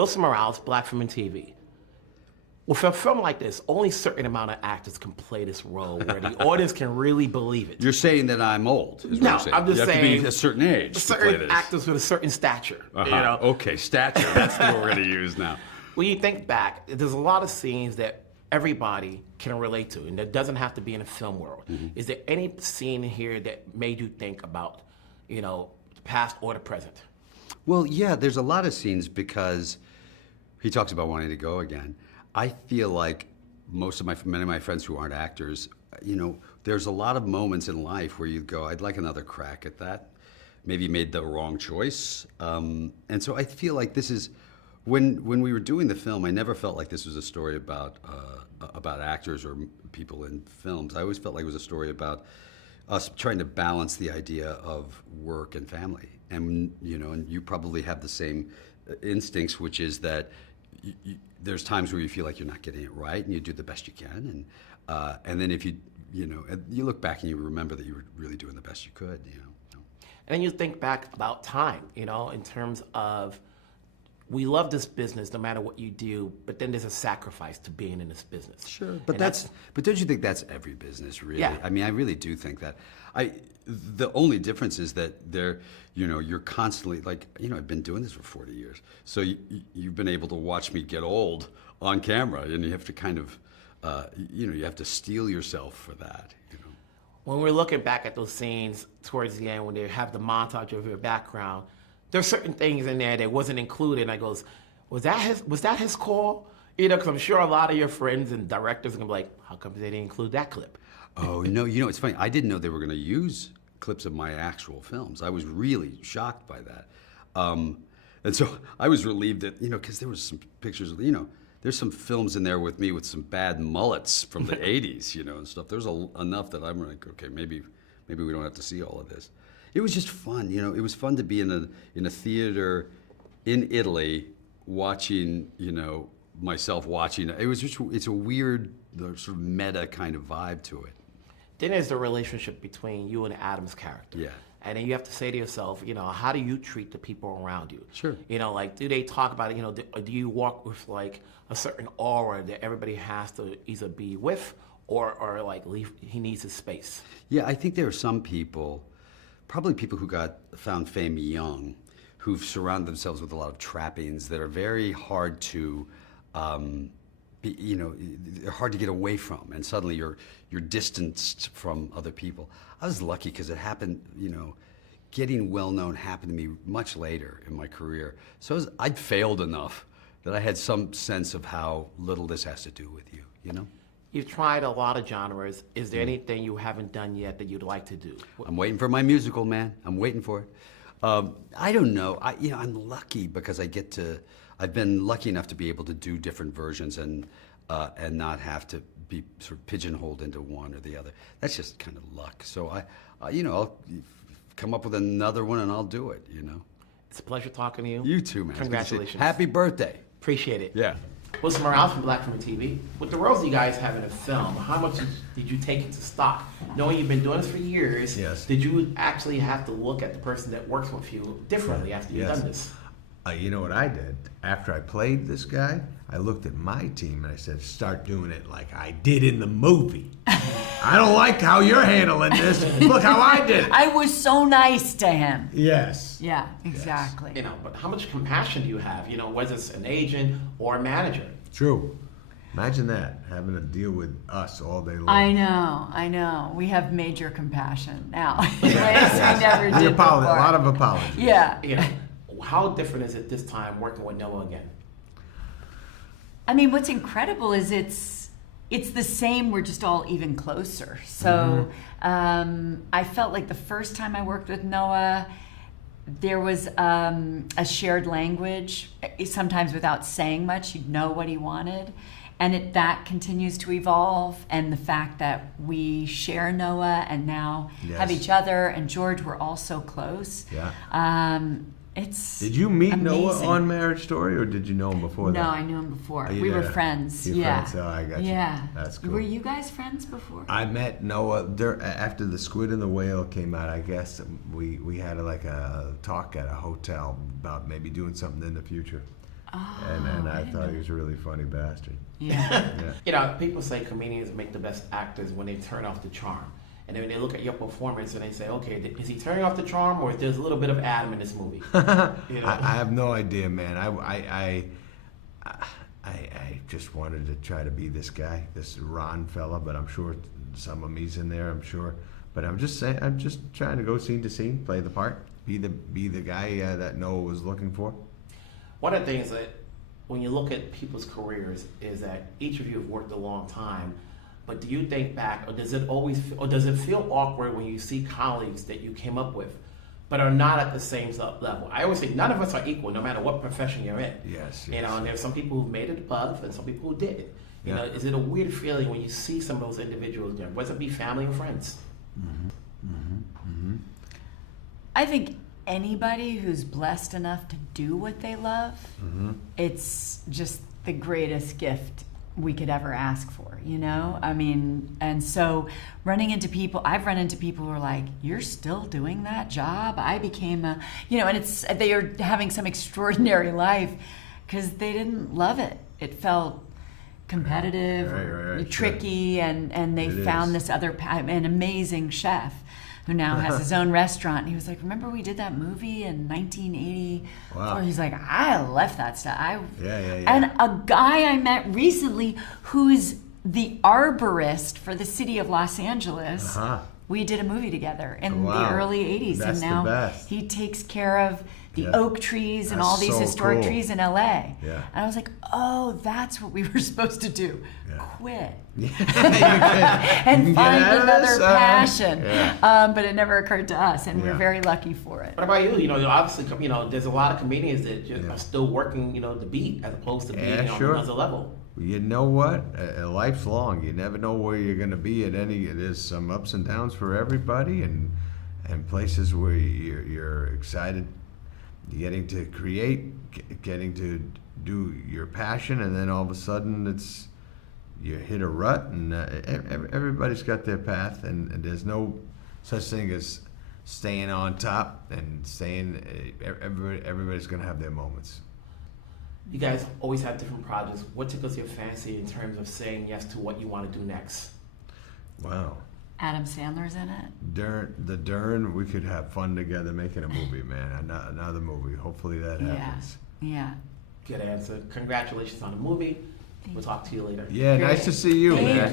Wilson Morales, Black Film and TV. Well, for a film like this, only a certain amount of actors can play this role where the audience can really believe it. You're saying that I'm old, is what No, you're saying. I'm just you have saying to be a certain age to play certain this. actors with a certain stature, you know? Okay, stature, that's the word we're gonna use now. When you think back, there's a lot of scenes that everybody can relate to, and that doesn't have to be in a film world. Is there any scene here that made you think about, you know, the past or the present? Well, yeah, there's a lot of scenes because he talks about wanting to go again. I feel like many of my friends who aren't actors, you know, there's a lot of moments in life where you go, I'd like another crack at that. Maybe you made the wrong choice. And so I feel like this is, when we were doing the film, I never felt like this was a story about actors or people in films. I always felt like it was a story about us trying to balance the idea of work and family. And, you know, and you probably have the same instincts, which is that there's times where you feel like you're not getting it right, and you do the best you can, and then if you look back and you remember that you were really doing the best you could, you know. And then you think back about time, you know, in terms of, we love this business no matter what you do, but then there's a sacrifice to being in this business. Sure, but but don't you think that's every business, really? Yeah. I mean, I really do think that. The only difference is that you're constantly, like, you know, I've been doing this for 40 years, so you've been able to watch me get old on camera, and you have to kind of, you have to steel yourself for that, you know. When we're looking back at those scenes towards the end, when they have the montage of your background, there's certain things in there that wasn't included, and I goes, was that his call? You know, because I'm sure a lot of your friends and directors are gonna be like, how come they didn't include that clip? Oh, no, you know, it's funny. I didn't know they were going to use clips of my actual films. I was really shocked by that. And so I was relieved that, you know, because there was some pictures, you know, there's some films in there with me with some bad mullets from the 80s, you know, and stuff. There's enough that I'm like, okay, maybe we don't have to see all of this. It was just fun, you know. It was fun to be in a theater in Italy watching, you know, myself watching. It's a weird, sort of meta kind of vibe to it. Then there's the relationship between you and Adam's character. Yeah. And then you have to say to yourself, you know, how do you treat the people around you? Sure. You know, like, do they talk about it, you know, do you walk with, like, a certain aura that everybody has to either be with or like, he needs his space? Yeah, I think there are some people, probably people who found fame young, who've surrounded themselves with a lot of trappings that are very hard to, you know, they're hard to get away from, and suddenly you're distanced from other people. I was lucky because it happened, you know, getting well-known happened to me much later in my career. So I'd failed enough that I had some sense of how little this has to do with you, you know? You've tried a lot of genres. Is there anything you haven't done yet that you'd like to do? I'm waiting for my musical, man. I'm waiting for it. I don't know. I'm lucky because I've been lucky enough to be able to do different versions and not have to be sort of pigeonholed into one or the other. That's just kind of luck. So I'll come up with another one and I'll do it, you know. It's a pleasure talking to you. You too, man. Congratulations. Happy birthday. Appreciate it. Yeah. Wilson Morales from Black Film and TV. With the roles you guys have in a film, how much did you take into stock? Knowing you've been doing this for years, Yes. Did you actually have to look at the person that works with you differently after you've done this? You know what I did? After I played this guy, I looked at my team and I said, start doing it like I did in the movie. I don't like how you're handling this. Look how I did it. I was so nice to him. Yes. Yeah, exactly. You know, but how much compassion do you have? You know, whether it's an agent or a manager. True. Imagine that, having to deal with us all day long. I know. We have major compassion now. We never did before. A lot of apologies. Yeah. You know, how different is it this time working with Noah again? I mean, what's incredible is it's the same, we're just all even closer. So I felt like the first time I worked with Noah, there was a shared language, sometimes without saying much, you'd know what he wanted. And that continues to evolve. And the fact that we share Noah and now have each other, and George, we're all so close. Yeah. Did you meet amazing. Noah on Marriage Story, or did you know him before that? No, I knew him before. Oh, you We were did? friends. You're Yeah. friends? Oh, I got you. Yeah. That's cool. Were you guys friends before? I met Noah after The Squid and the Whale came out. I guess we had a talk at a hotel about maybe doing something in the future. and I thought he was a really funny bastard. Yeah. Yeah. You know, people say comedians make the best actors when they turn off the charm. And then when they look at your performance and they say, okay, is he turning off the charm or is there a little bit of Adam in this movie? You know? I have no idea, man. I just wanted to try to be this guy, this Ron fella, but I'm sure some of me's in there, I'm sure. But I'm just saying, I'm just trying to go scene to scene, play the part, be the guy that Noah was looking for. One of the things that when you look at people's careers is that each of you have worked a long time, but do you think back, or does it feel awkward when you see colleagues that you came up with, but are not at the same level? I always say none of us are equal, no matter what profession you're in. Yes. You know, and there's some people who've made it above, and some people who didn't. You Yeah. know, is it a weird feeling when you see some of those individuals there, whether it be family or friends? I think anybody who's blessed enough to do what they love, it's just the greatest gift we could ever ask for, you know? I mean, and so I've run into people who are like, you're still doing that job? I became and they are having some extraordinary life because they didn't love it. It felt competitive, Right, tricky, sure. and they It found is. this an amazing chef who now has his own restaurant. And he was like, remember we did that movie in 1980? Wow. He's like, I left that stuff. Yeah. And a guy I met recently who's the arborist for the city of Los Angeles, we did a movie together in the Wow. early 80s. That's and now the best. he takes care of the Yeah. oak trees and That's all these so historic cool. trees in LA. Yeah. And I was like, oh, that's what we were supposed to do. Yeah. Quit. You And can get find out of another this, passion. yeah. But it never occurred to us, and we're Yeah. very lucky for it. What about you? You know, obviously, you know, there's a lot of comedians that just are still working, you know, the beat as opposed to being on sure. another level. You know what? Life's long. You never know where you're going to be at any. There's some ups and downs for everybody, and places where you're excited, getting to create, getting to do your passion, and then all of a sudden you hit a rut, and everybody's got their path, and there's no such thing as staying on top and staying. Everybody's going to have their moments. You guys always have different projects. What tickles your fancy in terms of saying yes to what you want to do next? Wow. Adam Sandler's in it. Dern, we could have fun together making a movie, man. Another movie. Hopefully that happens. Yeah. Good answer. Congratulations on the movie. We'll talk to you later. Yeah, nice to see you, Thank man.